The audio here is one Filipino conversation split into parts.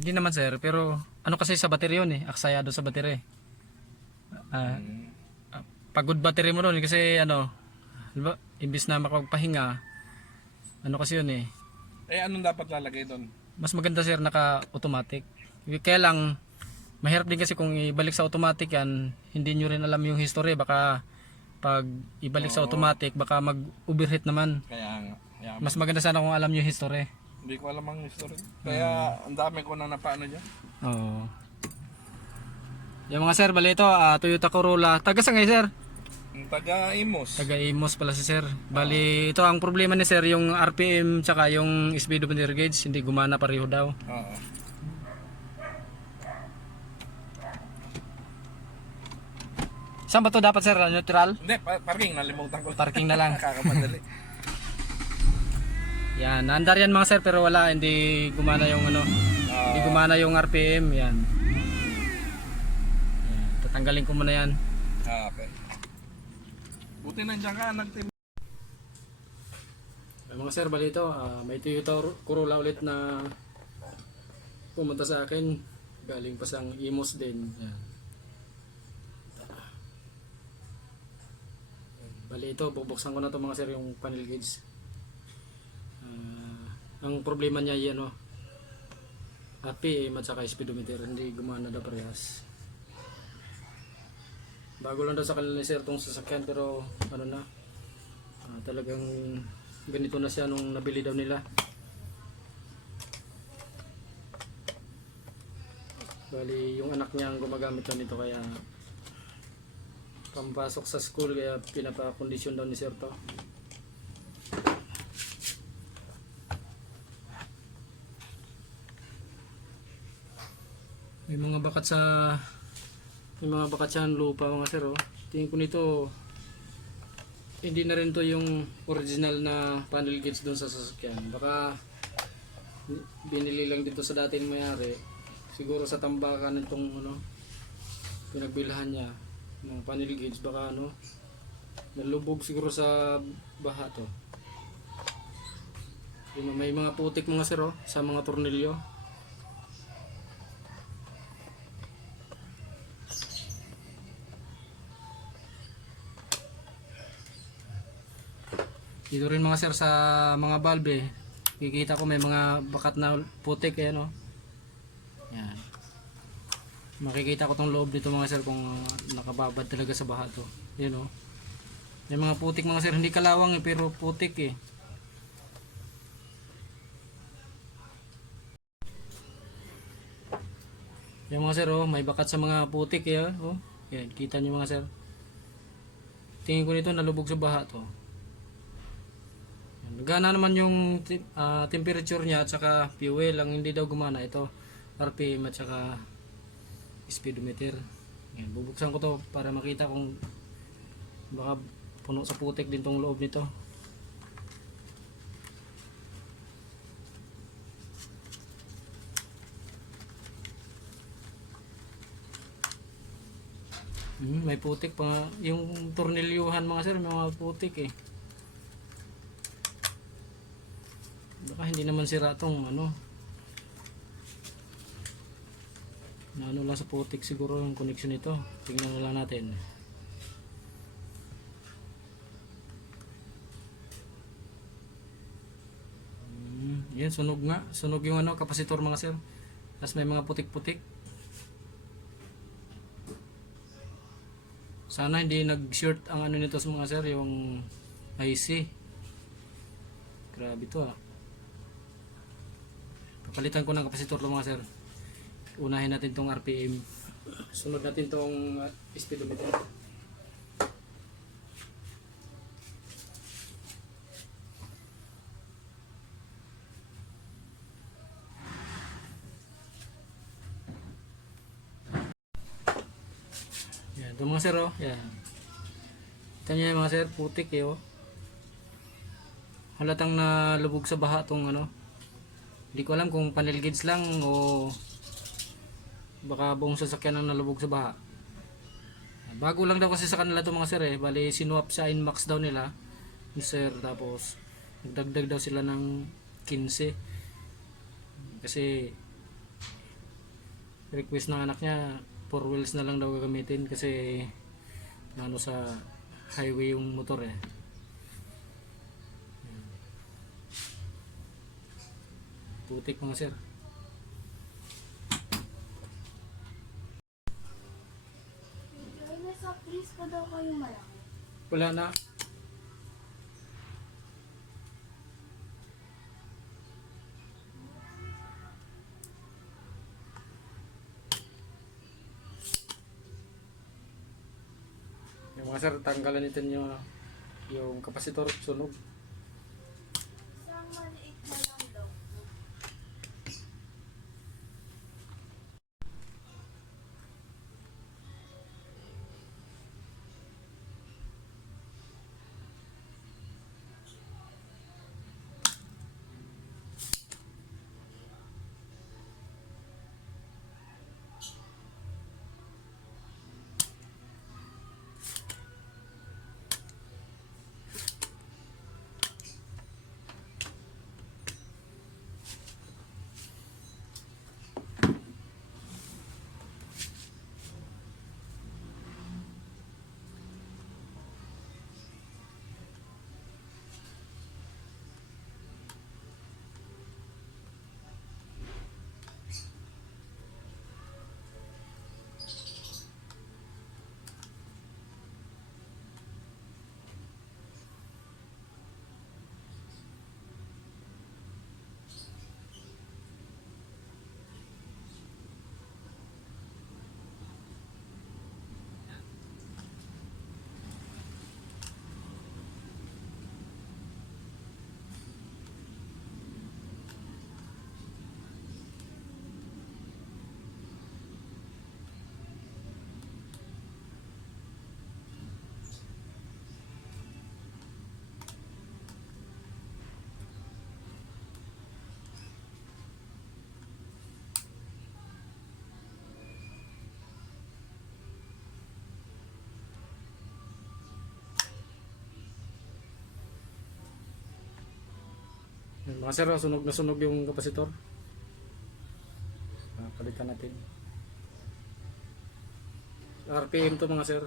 Hindi naman sir, pero ano kasi sa battery yun eh, aksayado sa battery. Ah, pagod battery mo doon kasi ano, diba, imbis na makapagpahinga, ano kasi yun eh. Eh, anong dapat lalagay doon? Mas maganda sir naka-automatic. Kaya lang, mahirap din kasi kung ibalik sa automatic yan, hindi nyo rin alam yung history. Baka pag ibalik sa Oo. automatic, baka mag-overheat naman. Kaya nga. Kaya, Mas maganda sana kung alam nyo yung history. hindi ko alam ang history. Kaya, ang dami ko na napaano dyan. Oo. Yung mga sir, bali ito, Toyota Corolla. Taga saan kayo sir? Ang taga-Imos. Taga Imos pala si sir. Bali ito ang problema ni sir, yung RPM tsaka yung speed of gauge hindi gumana pareho daw. Oo. Saan ba to dapat sir? Neutral? Hindi, parking. Nalimutan ko lang. Parking na lang. Kakamadali. Yan, naandar yan mga sir pero wala, hindi gumana yung ano. Hindi gumana yung RPM, yan. Yan. Tatanggalin ko muna yan. Okay. Buti nandiyan ka, nagtim. Mga sir, bali ito, may Toyota Corolla ulit na pumunta sa akin. Galing pa sang Imos din. Yan. Bali ito, bubuksan ko na to mga sir yung panel gauge. Ang problema niya yan RPM at saka speedometer, hindi gumana daw parehas. Bago lang daw sa kanila ni sir tong sasakyan pero ano na, talagang ganito na siya nung nabili daw nila. Bali yung anak niya ang gumagamit lang nito kaya pampasok sa school kaya pinapakondisyon daw ni sir to. May mga bakat sa lupa mga sir Tingin ko nito hindi na rin to yung original na panel gauge doon sa sasakyan. Baka binili lang dito sa dating mayari. Siguro sa tambakan nitong pinagbilhan niya ng panel gauge, baka nalubog siguro sa baha to. May mga putik mga sir sa mga tornilyo. Dito rin mga sir sa mga valve kikita ko may mga bakat na putik yan Yan. Makikita ko tong loob dito mga sir kung nakababad talaga sa baha to. Yan May mga putik mga sir, hindi kalawang pero putik Yan mga sir may bakat sa mga putik Yan, kita nyo mga sir. Tingin ko nito nalubog sa baha to. Gana naman yung temperature niya at saka fuel lang hindi daw gumana ito. RPM at saka speedometer. Yan, bubuksan ko to para makita kung baka puno sa putik din tong loob nito. May putik pa yung tornilyuhan mga sir, may mga putik Baka hindi naman sira tong ano lang sa putik siguro yung connection nito. Tingnan na lang natin. Yan, sunog nga. Sunog yung kapasitor mga sir. Tapos may mga putik-putik. Sana hindi nag-short ang nito sa mga sir, yung IC. Grabe to Papalitan ko ng kapasitor mga sir. Unahin natin tong RPM. Sunod natin tong speedometer. Yan, ito mga sir Yan. Kita nyo mga sir, putik Halatang nalubog sa baha tong Hindi ko alam kung panel gauge lang o baka buong sasakyan ang nalubog sa baha. Bago lang daw kasi sa kanila to mga sir Bali sinuwap sa Inmax daw nila sir, tapos nagdagdag daw sila ng 15 kasi request ng anak niya 4 wheels na lang daw gagamitin kasi ano sa highway yung motor eh. Putik mga sir. Ay, nasa freeze pa daw kayo malaki. Wala na. Yung mga sir, tanggalan natin yung kapasitor sunog. Isang maliit na lang daw. Yung mga sir, sunog na sunog yung kapasitor. Palitan natin. RPM to mga sir.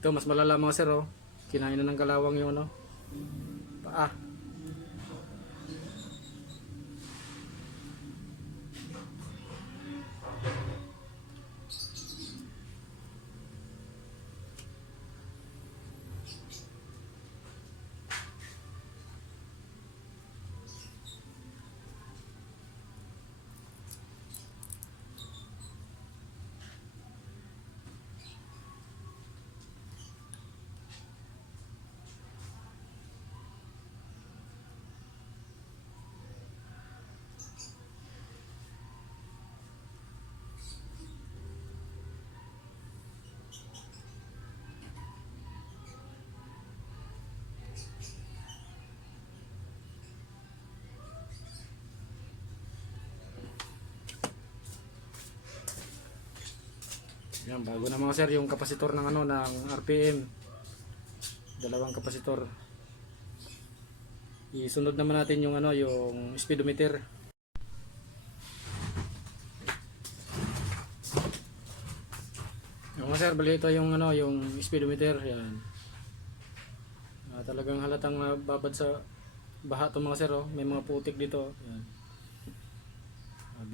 Ito mas malala mga sir oh. Kinain na ng kalawang yung ano. Paa. Yan, bago na mga sir yung kapasitor ng ano ng RPM. Dalawang kapasitor. Isunod naman natin yung ano yung speedometer. Yung mga sir, bali ito yung ano yung speedometer yan. Talagang halatang babad sa baha to mga sir oh. May mga putik dito. Yan.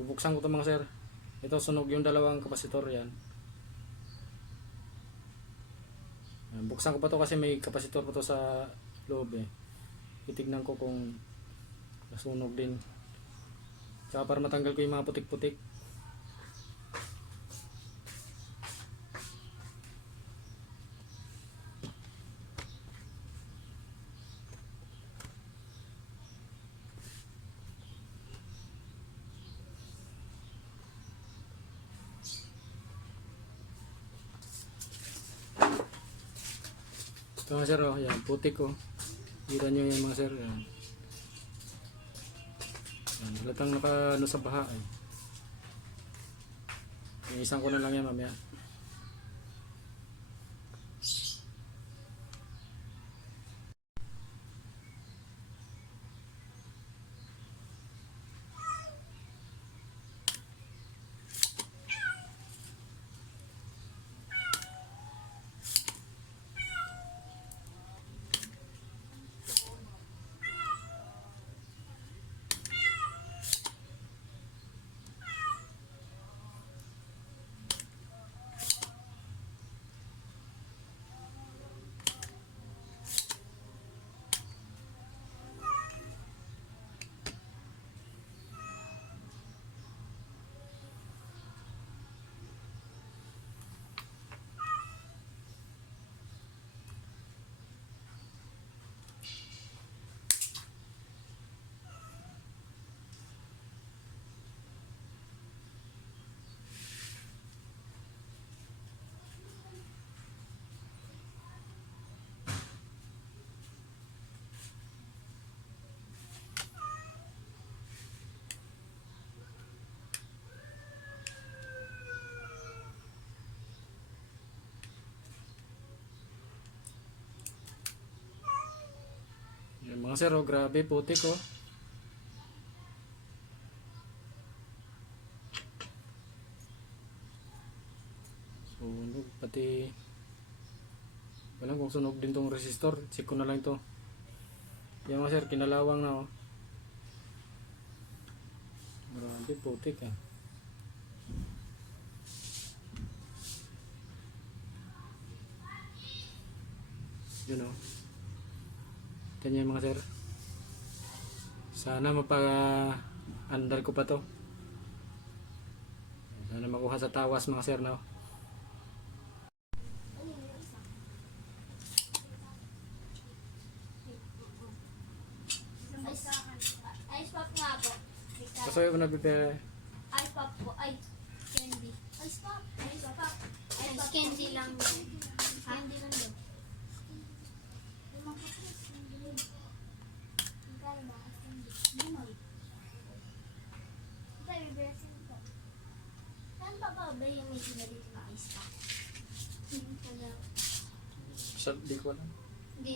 Bubuksan ko to mga sir. Ito sunog yung dalawang kapasitor yan. Buksan ko pa to kasi may kapasitor pa to sa loob eh. Titignan ko kung nasunog din. Tsaka para matanggal ko yung mga putik-putik. Ito mga sir, oh, yan, putik ko. Kita nyo yan mga sir. Yan. Yan, halatang naka ano sa baha eh. Isang ko na lang yan mamaya. Yan mga sir, oh, grabe putik oh. Sunog pati. Walang kung sunog din tong resistor. Check ko na lang ito. Yan mga sir, kinalawang na oh. Grabe putik ah. Yun oh. Kanya mga sir. Sana mapag-andar ko pa to. Sana makuha sa tawas mga sir no. Ice pop nga po. Kasoy ko na bebe. Ice pop po. Ay, candy. Ice pop. Ice pop. Ice candy lang. Candy lang daw. Saan pa ba yung may sinali ng ice pop? Di ko alam. Hindi.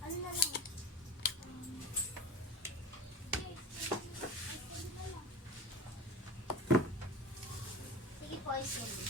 Ano na lang? Sige po, ice candy.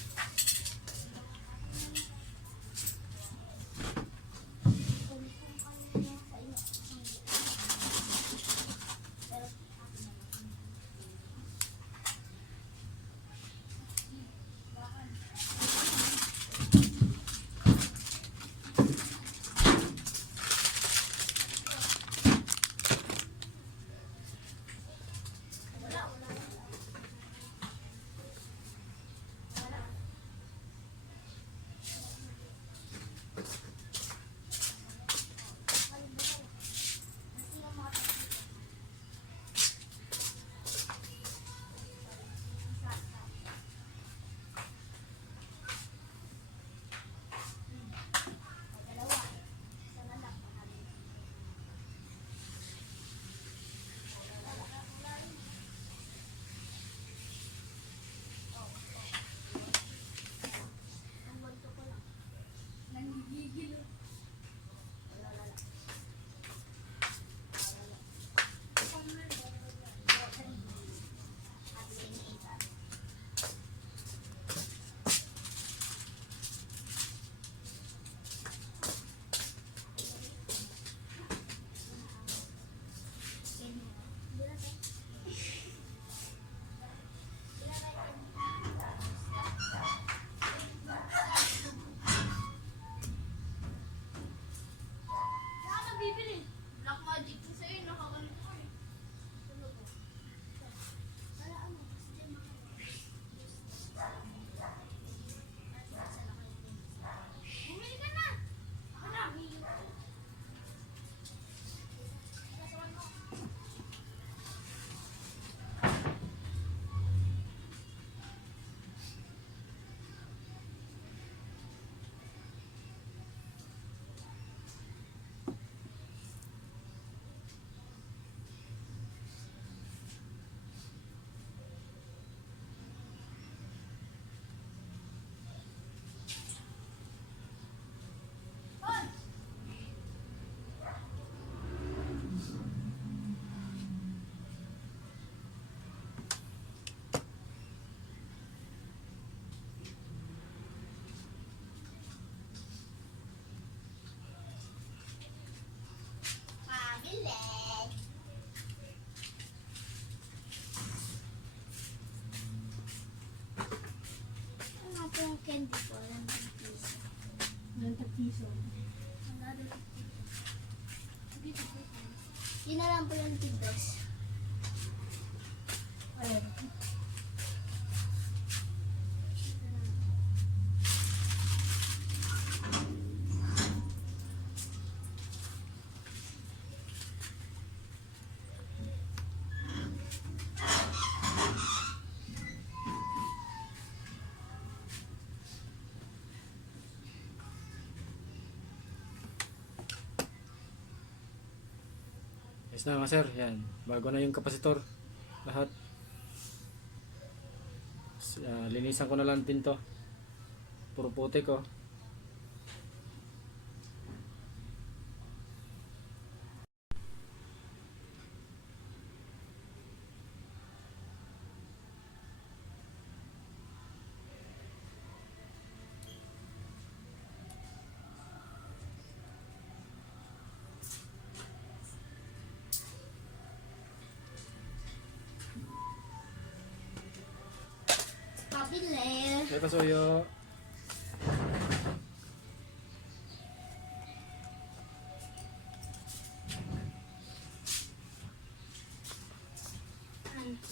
Yun na lang po yung tigas. Ayan. Yes na mga sir, yan. Bago na yung kapasitor. Lahat. Linisan ko na lang din to. Puro putik oh. Pabili. Ito suyo.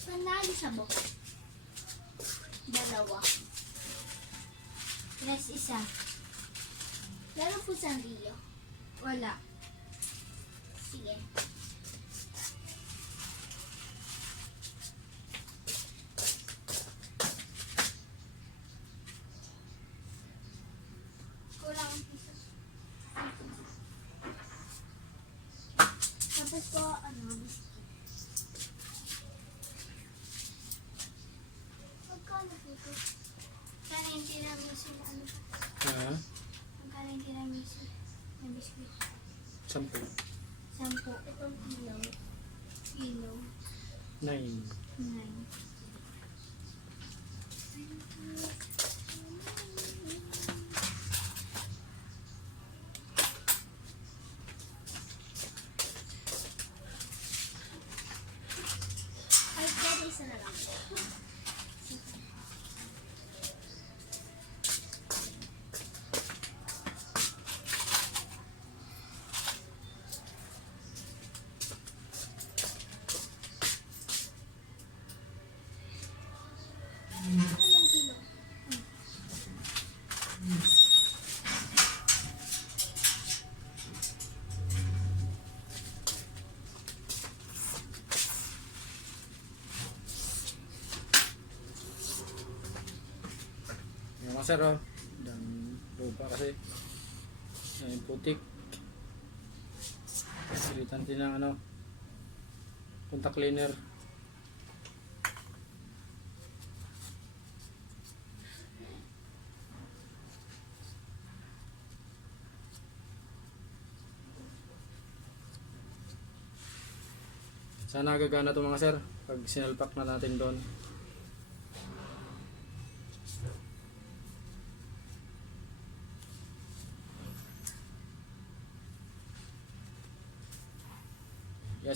Panalo sa bok. Dalawa. Plus isa. Meron po sandilyo. Wala. Sige. Kulang ang piso. Tapos po, biscuit. Magkano po ito? Magkano yung tiramisu na ano? Ha? Magkano yung tiramisu na biscuit? 10. 10. Itong ilaw. Ilaw. 9. 9. Ay, pwede isa na lang. Ilang kilo? Yung mga sir oh. Dan lupa kasi. Yung putik. Silitan din ng ano. Contact cleaner. Sana gagana to mga sir pag sinalpak na natin doon.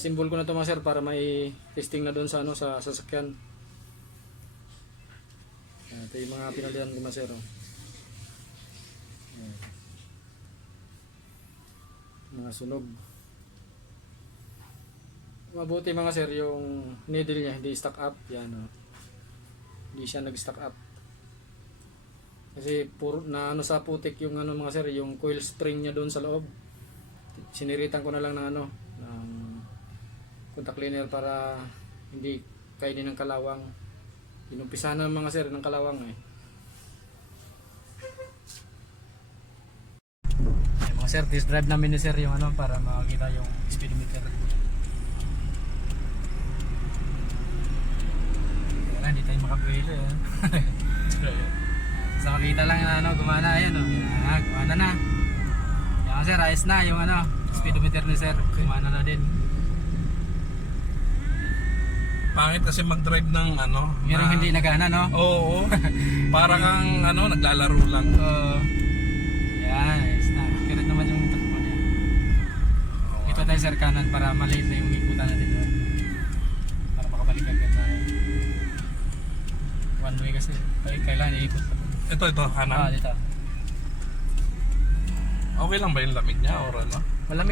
Simbol ko na to mga sir para may testing na doon sa ano sa sasakyan. Ito yung mga pinalihan ko mga sir. Oh. Ayan. Mga sunog. Mabuti mga sir yung needle niya hindi stack up. Yan oh. Hindi siya nag-stack up. Kasi puro na ano sa putik yung ano mga sir, yung coil spring niya doon sa loob. Siniritan ko na lang ng ano, ng contact cleaner para hindi kainin ng kalawang. Inumpisa na mga sir ng kalawang eh. Ay, mga sir, test drive namin ni sir yung ano para makita yung speedometer. Wala, hindi tayo makabuelo eh. Sa makita lang na ano, gumana ayan oh. Yan, gumana na. Yan sir, ayos na yung ano, speedometer ni sir. Gumana na din. Pangit kasi mag-drive ng ano. Merong hindi nagana no? Oo. Para kang ano, naglalaro lang. Yan, ayos na. Kirit naman yung takbo niya. Ito tayo sir kanan para maliit na yung ikutan natin doon. Para makabalik agad tayo. One way kasi. Kailangan iikot pa. Ito, kanan. Dito. Okay lang ba yung lamig niya or ano? Malamig